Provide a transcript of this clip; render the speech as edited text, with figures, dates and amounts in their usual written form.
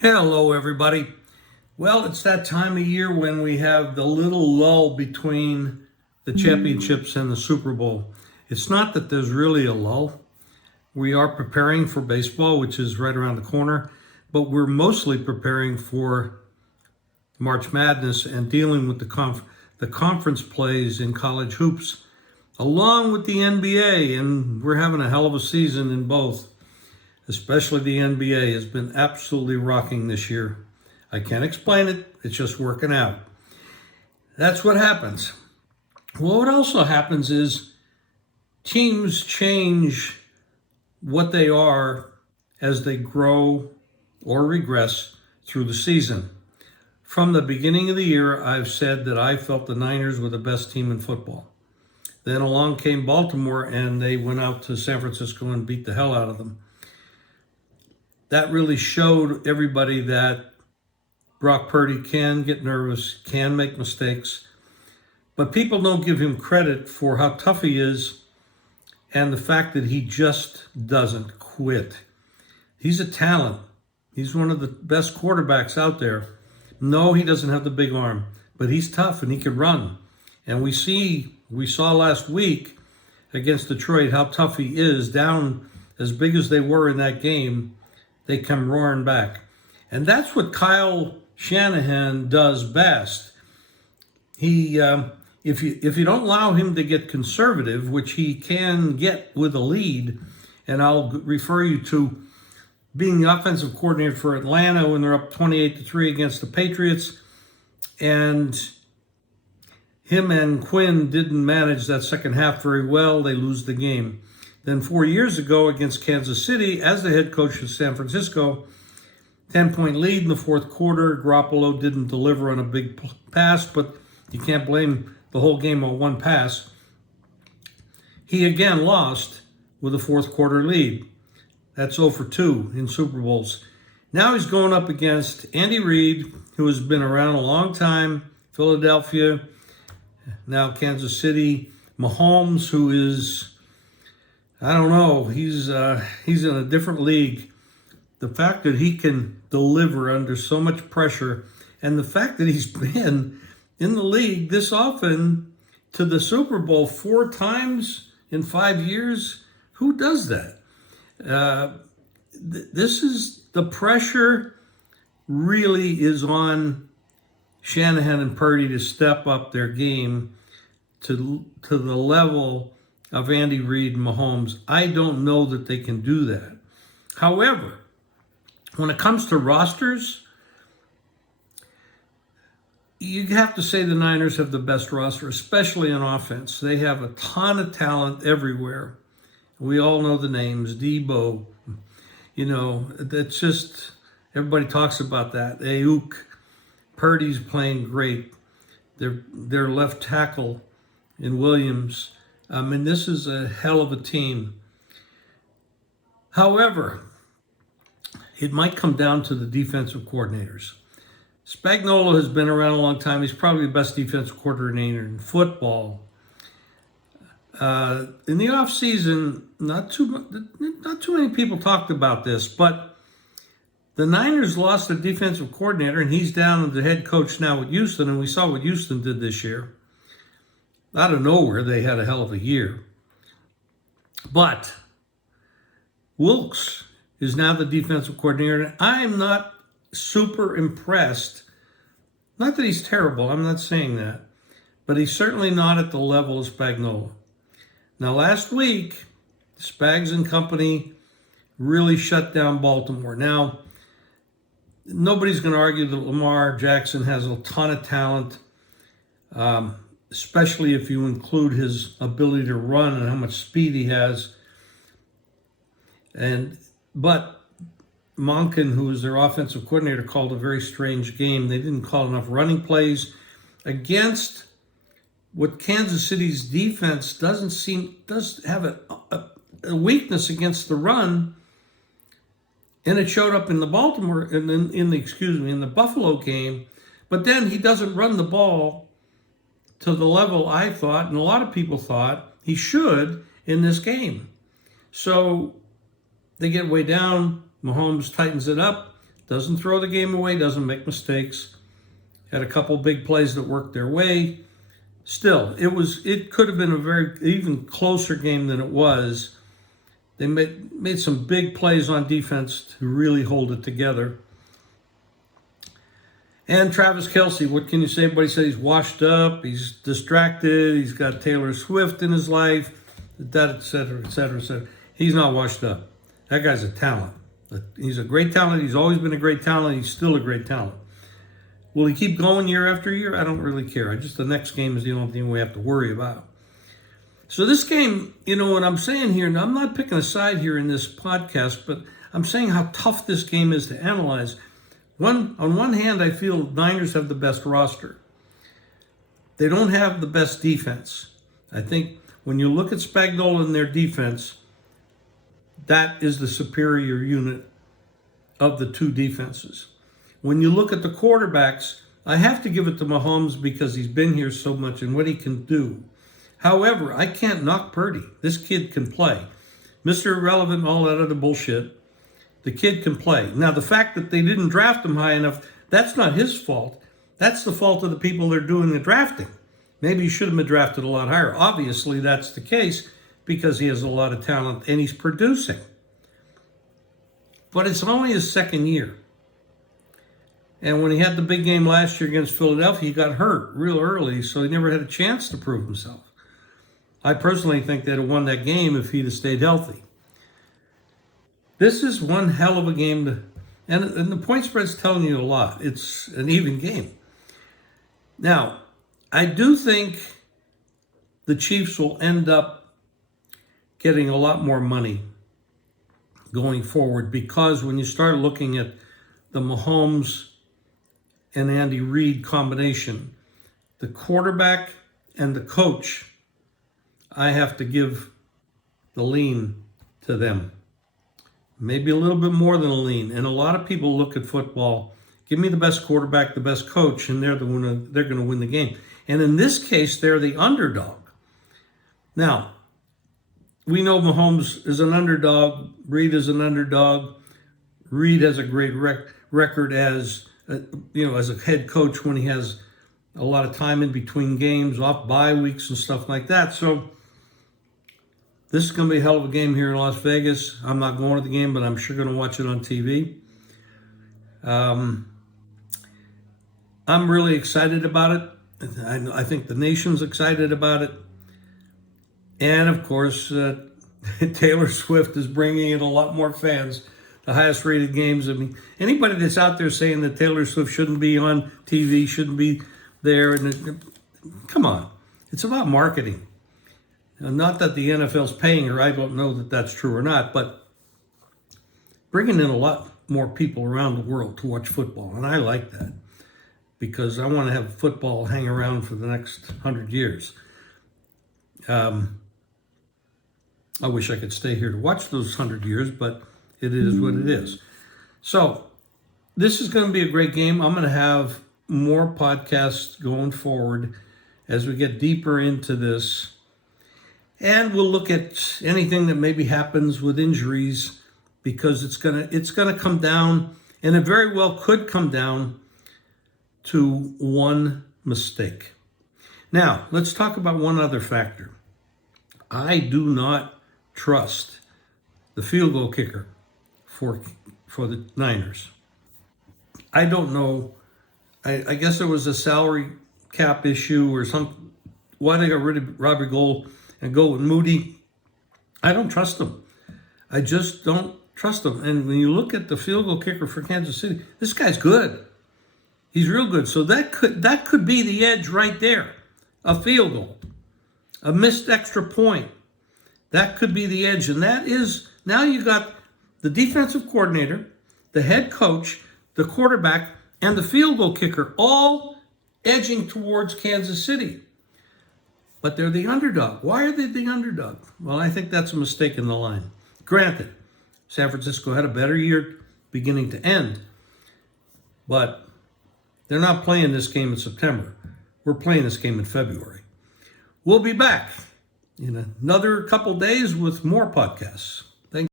Hello, everybody. Well, it's that time of year when we have the little lull between the championships and the Super Bowl. It's not that there's really a lull. We are preparing for baseball, which is right around the corner, but we're mostly preparing for March Madness and dealing with the conference plays in college hoops, along with the NBA, and we're having a hell of a season in both. Especially the NBA has been absolutely rocking this year. I can't explain it, it's just working out. That's what happens. Well, what also happens is teams change what they are as they grow or regress through the season. From the beginning of the year, I've said that I felt the Niners were the best team in football. Then along came Baltimore and they went out to San Francisco and beat the hell out of them. That really showed everybody that Brock Purdy can get nervous, can make mistakes, but people don't give him credit for how tough he is and the fact that he just doesn't quit. He's a talent. He's one of the best quarterbacks out there. No, he doesn't have the big arm, but he's tough and he can run. And we saw last week against Detroit how tough he is, down as big as they were in that game. They come roaring back. And that's what Kyle Shanahan does best. He, if you don't allow him to get conservative, which he can get with a lead, and I'll refer you to being the offensive coordinator for Atlanta when they're up 28-3 against the Patriots, and him and Quinn didn't manage that second half very well. They lose the game. Then 4 years ago against Kansas City, as the head coach of San Francisco, 10-point lead in the fourth quarter. Garoppolo didn't deliver on a big pass, but you can't blame the whole game on one pass. He again lost with a fourth quarter lead. That's 0 for 2 in Super Bowls. Now he's going up against Andy Reid, who has been around a long time, Philadelphia, now Kansas City. Mahomes, who is, I don't know, he's in a different league. The fact that he can deliver under so much pressure, and the fact that he's been in the league this often to the Super Bowl 4 times in 5 years, who does that? This is, the pressure really is on Shanahan and Purdy to step up their game to the level of Andy Reid and Mahomes. I don't know that they can do that. However, when it comes to rosters, you have to say the Niners have the best roster, especially on offense. They have a ton of talent everywhere. We all know the names, Debo. You know, that's just, everybody talks about that. Ayuk, Purdy's playing great. Their left tackle in Williams. I mean, this is a hell of a team. However, it might come down to the defensive coordinators. Spagnuolo has been around a long time. He's probably the best defensive coordinator in football. In the offseason, not too many people talked about this, but the Niners lost their defensive coordinator, and he's down as the head coach now with Houston, and we saw what Houston did this year. Out of nowhere, they had a hell of a year. But Wilkes is now the defensive coordinator, and I'm not super impressed. Not that he's terrible, I'm not saying that, but he's certainly not at the level of Spagnuolo. Now, last week, Spags and company really shut down Baltimore. Now, nobody's going to argue that Lamar Jackson has a ton of talent, especially if you include his ability to run and how much speed he has. But Monken, who is their offensive coordinator, called a very strange game. They didn't call enough running plays against what Kansas City's defense does have a weakness against the run, and it showed up in the in the Buffalo game. But then he doesn't run the ball to the level I thought, and a lot of people thought he should in this game. So they get way down. Mahomes tightens it up, Doesn't throw the game away, doesn't make mistakes. Had a couple big plays that worked their way. Still, it could have been a very even closer game than it was. They made some big plays on defense to really hold it together. And Travis Kelce, what can you say? Everybody says he's washed up, he's distracted, he's got Taylor Swift in his life, et cetera, et cetera, et cetera. He's not washed up. That guy's a talent. He's a great talent. He's always been a great talent. He's still a great talent. Will he keep going year after year? I don't really care. The next game is the only thing we have to worry about. So this game, what I'm saying here, and I'm not picking a side here in this podcast, but I'm saying how tough this game is to analyze. On one hand, I feel Niners have the best roster. They don't have the best defense. I think when you look at Spagnuolo and their defense, that is the superior unit of the two defenses. When you look at the quarterbacks, I have to give it to Mahomes because he's been here so much and what he can do. However, I can't knock Purdy. This kid can play. Mr. Irrelevant, all that other bullshit. The kid can play. Now, the fact that they didn't draft him high enough, that's not his fault. That's the fault of the people that are doing the drafting. Maybe he should have been drafted a lot higher. Obviously, that's the case because he has a lot of talent and he's producing. But it's only his second year. And when he had the big game last year against Philadelphia, he got hurt real early, so he never had a chance to prove himself. I personally think they'd have won that game if he'd have stayed healthy. This is one hell of a game, and the point spread's telling you a lot. It's an even game. Now, I do think the Chiefs will end up getting a lot more money going forward because when you start looking at the Mahomes and Andy Reid combination, the quarterback and the coach, I have to give the lean to them. Maybe a little bit more than a lean. And a lot of people look at football, give me the best quarterback, the best coach, and they're going to win the game. And in this case, they're the underdog. Now, we know Mahomes is an underdog. Reid is an underdog. Reid has a great record as a head coach when he has a lot of time in between games, off bye weeks and stuff like that. So this is going to be a hell of a game here in Las Vegas. I'm not going to the game, but I'm sure going to watch it on TV. I'm really excited about it. I think the nation's excited about it. And, of course, Taylor Swift is bringing in a lot more fans, the highest rated games. I mean, anybody that's out there saying that Taylor Swift shouldn't be on TV, shouldn't be there, come on. It's about marketing. Not that the NFL's paying her. I don't know that that's true or not, but bringing in a lot more people around the world to watch football. And I like that because I want to have football hang around for the next 100 years. I wish I could stay here to watch those 100 years, but it is what it is. So this is going to be a great game. I'm going to have more podcasts going forward as we get deeper into this. And we'll look at anything that maybe happens with injuries because it's gonna come down, and it very well could come down to one mistake. Now, let's talk about one other factor. I do not trust the field goal kicker for the Niners. I don't know. I guess there was a salary cap issue or something. Why they got rid of Robbie Gould and go with Moody? I don't trust them. I just don't trust them. And when you look at the field goal kicker for Kansas City, this guy's good. He's real good. So that could be the edge right there. A field goal. A missed extra point. That could be the edge. And that is, now you got the defensive coordinator, the head coach, the quarterback, and the field goal kicker all edging towards Kansas City. But they're the underdog. Why are they the underdog? Well, I think that's a mistake in the line. Granted, San Francisco had a better year beginning to end, but they're not playing this game in September. We're playing this game in February. We'll be back in another couple days with more podcasts.